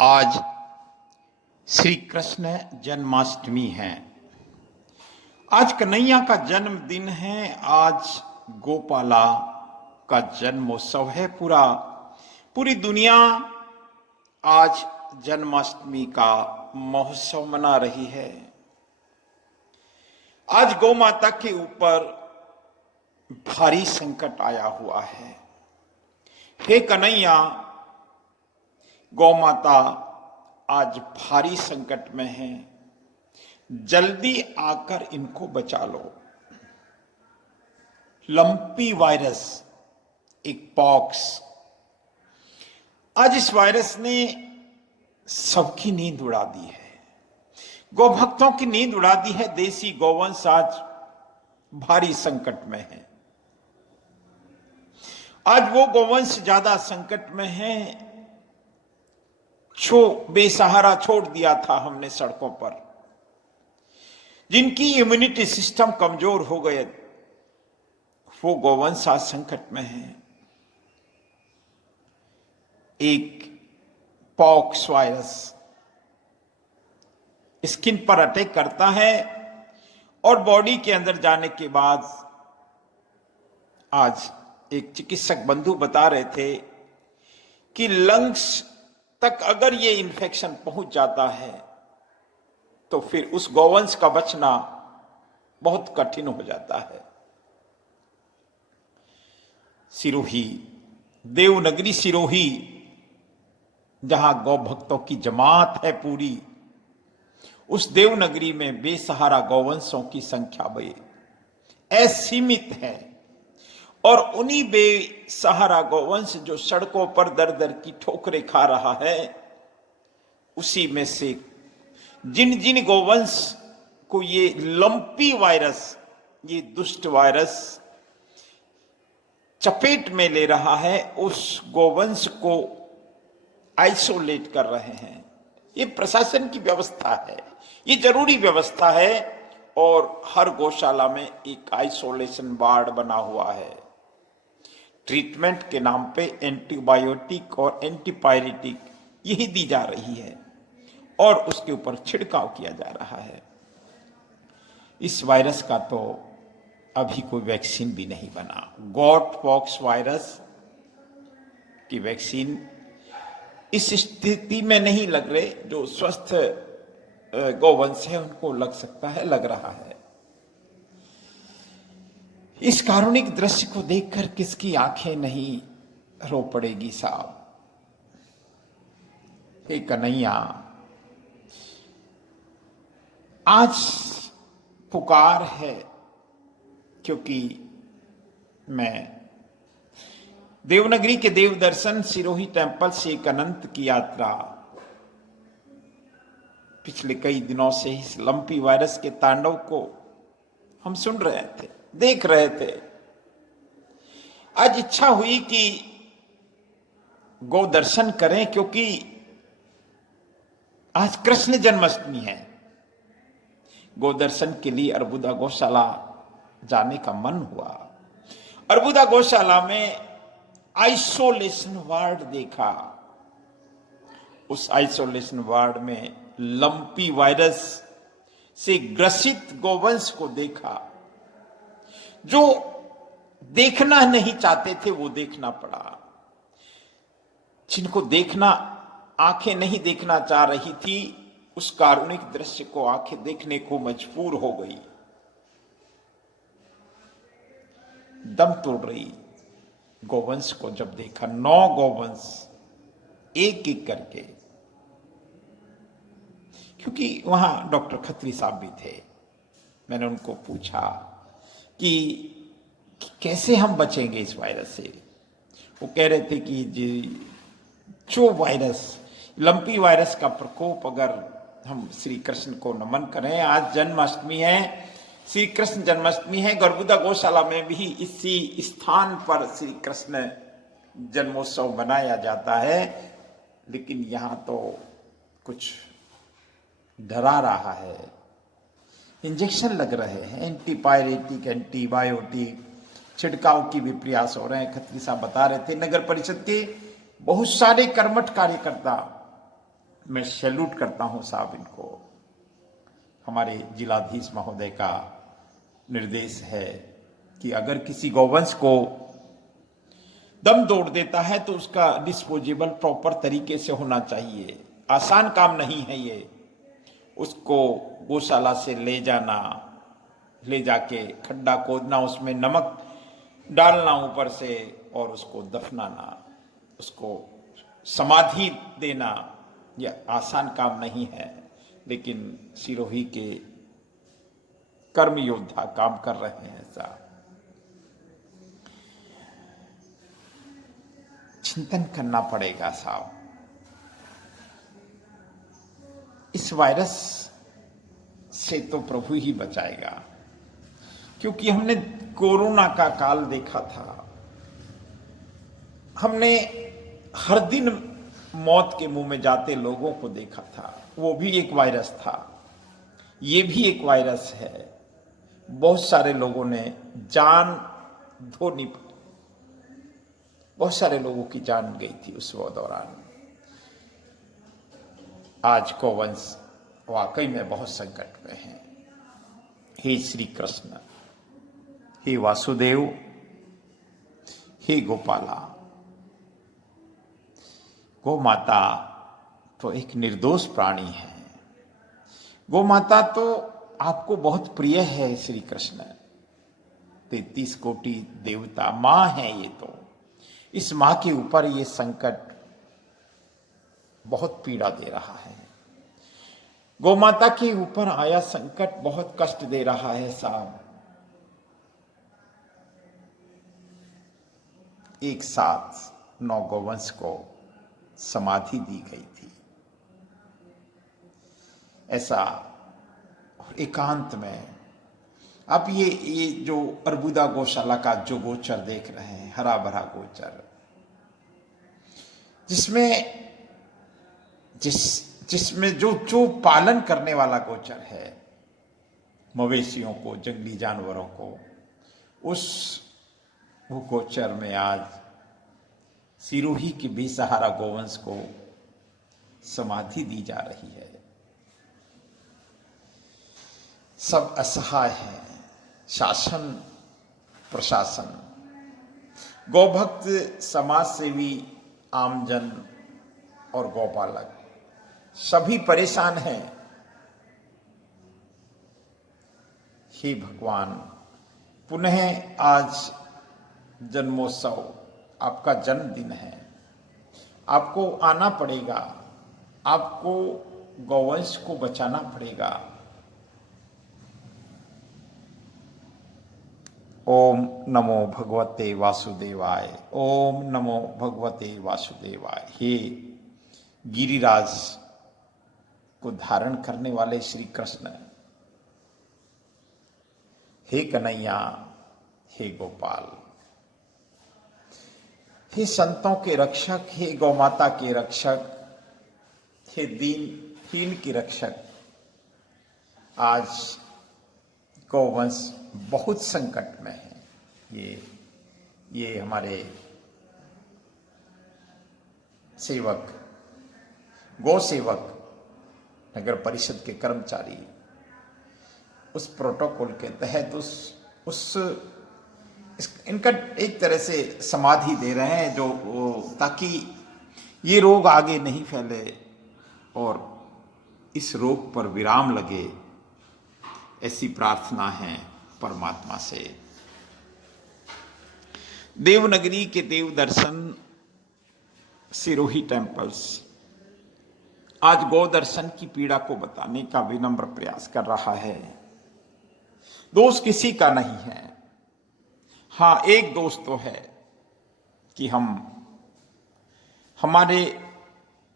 आज श्री कृष्ण जन्माष्टमी है। आज कन्हैया का जन्मदिन है। आज गोपाला का जन्मोत्सव है। पूरी दुनिया आज जन्माष्टमी का महोत्सव मना रही है। आज गौ माता के ऊपर भारी संकट आया हुआ है। हे कन्हैया, गौ माता आज भारी संकट में है, जल्दी आकर इनको बचा लो। लंपी वायरस, एक पॉक्स, आज इस वायरस ने सबकी नींद उड़ा दी है। गौ भक्तों की नींद उड़ा दी है। देसी गौवंश आज भारी संकट में है। आज वो गौवंश ज्यादा संकट में है जो बेसहारा छोड़ दिया था हमने सड़कों पर, जिनकी इम्यूनिटी सिस्टम कमजोर हो गए, वो गौवंश आज संकट में है। एक पॉक्स वायरस स्किन पर अटैक करता है और बॉडी के अंदर जाने के बाद, आज एक चिकित्सक बंधु बता रहे थे कि लंग्स तक अगर ये इन्फेक्शन पहुंच जाता है तो फिर उस गौवंश का बचना बहुत कठिन हो जाता है। सिरोही, देवनगरी सिरोही, जहां गौ भक्तों की जमात है पूरी, उस देवनगरी में बेसहारा गौवंशों की संख्या असीमित है। और उन्हीं बेसहारा गौवंश जो सड़कों पर दर दर की ठोकरें खा रहा है, उसी में से जिन जिन गौवंश को ये लंपी वायरस, ये दुष्ट वायरस चपेट में ले रहा है, उस गौवंश को आइसोलेट कर रहे हैं। ये प्रशासन की व्यवस्था है, ये जरूरी व्यवस्था है। और हर गौशाला में एक आइसोलेशन वार्ड बना हुआ है। ट्रीटमेंट के नाम पे एंटीबायोटिक और एंटीपायरेटिक यही दी जा रही है और उसके ऊपर छिड़काव किया जा रहा है। इस वायरस का तो अभी कोई वैक्सीन भी नहीं बना। गॉट पॉक्स वायरस की वैक्सीन इस स्थिति में नहीं लग रहे। जो स्वस्थ गौवंश है उनको लग सकता है, लग रहा है। इस कारुणिक दृश्य को देखकर किसकी आंखें नहीं रो पड़ेगी साहब। हे कन्हैया, आज पुकार है क्योंकि मैं देवनगरी के देव दर्शन सिरोही टेम्पल से एक अनंत की यात्रा पिछले कई दिनों से इस लंपी वायरस के तांडव को हम सुन रहे थे, देख रहे थे। आज इच्छा हुई कि गौ दर्शन करें क्योंकि आज कृष्ण जन्माष्टमी है। गौ दर्शन के लिए अर्बुदा गौशाला जाने का मन हुआ। अर्बुदा गौशाला में आइसोलेशन वार्ड देखा। उस आइसोलेशन वार्ड में लंपी वायरस से ग्रसित गौवंश को देखा। जो देखना नहीं चाहते थे वो देखना पड़ा। जिनको देखना, आंखें नहीं देखना चाह रही थी, उस कारुणिक दृश्य को आंखें देखने को मजबूर हो गई। दम तोड़ रही गौवंश को जब देखा। 9 गौवंश एक एक करके, क्योंकि वहां डॉक्टर खत्री साहब भी थे। मैंने उनको पूछा कि कैसे हम बचेंगे इस वायरस से। वो कह रहे थे कि जो वायरस, लंपी वायरस का प्रकोप, अगर हम श्री कृष्ण को नमन करें, आज जन्माष्टमी है, श्री कृष्ण जन्माष्टमी है। अर्बुदा गौशाला में भी इसी स्थान पर श्री कृष्ण जन्मोत्सव मनाया जाता है, लेकिन यहां तो कुछ डरा रहा है। इंजेक्शन लग रहे हैं, एंटीपायरेटिक, एंटीबायोटिक छिड़काव की भी प्रयास हो रहे हैं। खत्री साहब बता रहे थे नगर परिषद के बहुत सारे कर्मठ कार्यकर्ता मैं सैल्यूट करता हूं साहब इनको। हमारे जिलाधीश महोदय का निर्देश है कि अगर किसी गौवंश को दम तोड़ देता है तो उसका डिस्पोजेबल प्रॉपर तरीके से होना चाहिए। आसान काम नहीं है ये। उसको गौशाला से ले जाना, ले जाके खड्डा खोदना, उसमें नमक डालना ऊपर से और उसको दफनाना, उसको समाधि देना, यह आसान काम नहीं है। लेकिन सिरोही के कर्म योद्धा काम कर रहे हैं साहब। चिंतन करना पड़ेगा साहब। इस वायरस से तो प्रभु ही बचाएगा, क्योंकि हमने कोरोना का काल देखा था। हमने हर दिन मौत के मुंह में जाते लोगों को देखा था। वो भी एक वायरस था, ये भी एक वायरस है। बहुत सारे लोगों ने जान धोनी पड़ी, बहुत सारे लोगों की जान गई थी उस दौरान। आज गौवंश वाकई में बहुत संकट में है। हे श्री कृष्ण, हे वासुदेव, हे गोपाला, गौ माता तो एक निर्दोष प्राणी है। गौ माता तो आपको बहुत प्रिय है श्री कृष्ण। 33 कोटि देवता मां है ये तो। इस मां के ऊपर ये संकट बहुत पीड़ा दे रहा है। गौ माता के ऊपर आया संकट बहुत कष्ट दे रहा है साहब। एक साथ 9 गौवंश को समाधि दी गई थी। ऐसा एकांत में अब ये जो अर्बुदा गौशाला का जो गोचर देख रहे हैं, हरा भरा गोचर, जिसमें जो पालन करने वाला गोचर है, मवेशियों को, जंगली जानवरों को, वो गोचर में आज सिरोही के बेसहारा गौवंश को समाधि दी जा रही है। सब असहाय है। शासन प्रशासन, गौभक्त, समाज सेवी, आमजन और गौपालक सभी परेशान हैं। हे भगवान, पुनः आज जन्मोत्सव, आपका जन्मदिन है। आपको आना पड़ेगा, आपको गौवंश को बचाना पड़ेगा। ओम नमो भगवते वासुदेवाय, ओम नमो भगवते वासुदेवाय। हे गिरिराज को धारण करने वाले श्री कृष्ण, हे कन्हैया, हे गोपाल, हे संतों के रक्षक, हे गौमाता के रक्षक, हे दीनहीन के रक्षक, आज गौवंश बहुत संकट में है। ये हमारे सेवक, गौ सेवक, नगर परिषद के कर्मचारी उस प्रोटोकॉल के तहत इनका एक तरह से समाधि दे रहे हैं, जो ताकि ये रोग आगे नहीं फैले और इस रोग पर विराम लगे, ऐसी प्रार्थना है परमात्मा से। देवनगरी के देव दर्शन, सिरोही टेम्पल्स आज गौ दर्शन की पीड़ा को बताने का विनम्र प्रयास कर रहा है। दोष किसी का नहीं है। हाँ, एक दोष तो है कि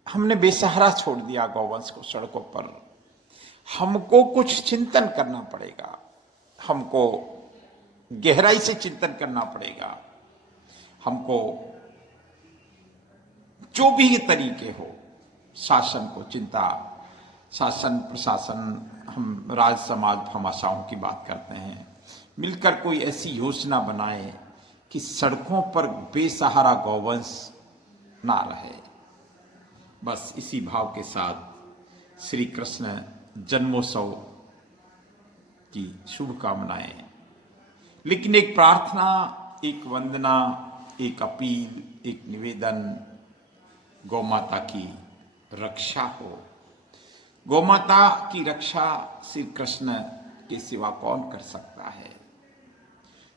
हमने बेसहारा छोड़ दिया गौवंश को सड़कों पर। हमको कुछ चिंतन करना पड़ेगा, हमको गहराई से चिंतन करना पड़ेगा। हमको जो भी तरीके हो, शासन को चिंता, शासन प्रशासन, हम राज समाज भामाशाहों की बात करते हैं, मिलकर कोई ऐसी योजना बनाए कि सड़कों पर बेसहारा गौवंश ना रहे। बस इसी भाव के साथ श्री कृष्ण जन्मोत्सव की शुभकामनाएं। लेकिन एक प्रार्थना, एक वंदना, एक अपील, एक निवेदन, गौ माता की रक्षा हो। गौ माता की रक्षा श्री कृष्ण के सिवा कौन कर सकता है?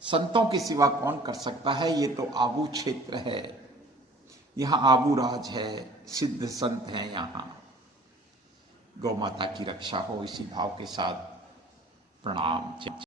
संतों के सिवा कौन कर सकता है? ये तो आबू क्षेत्र है, यहाँ आबू राज है, सिद्ध संत हैं यहाँ। गौ माता की रक्षा हो, इसी भाव के साथ प्रणाम।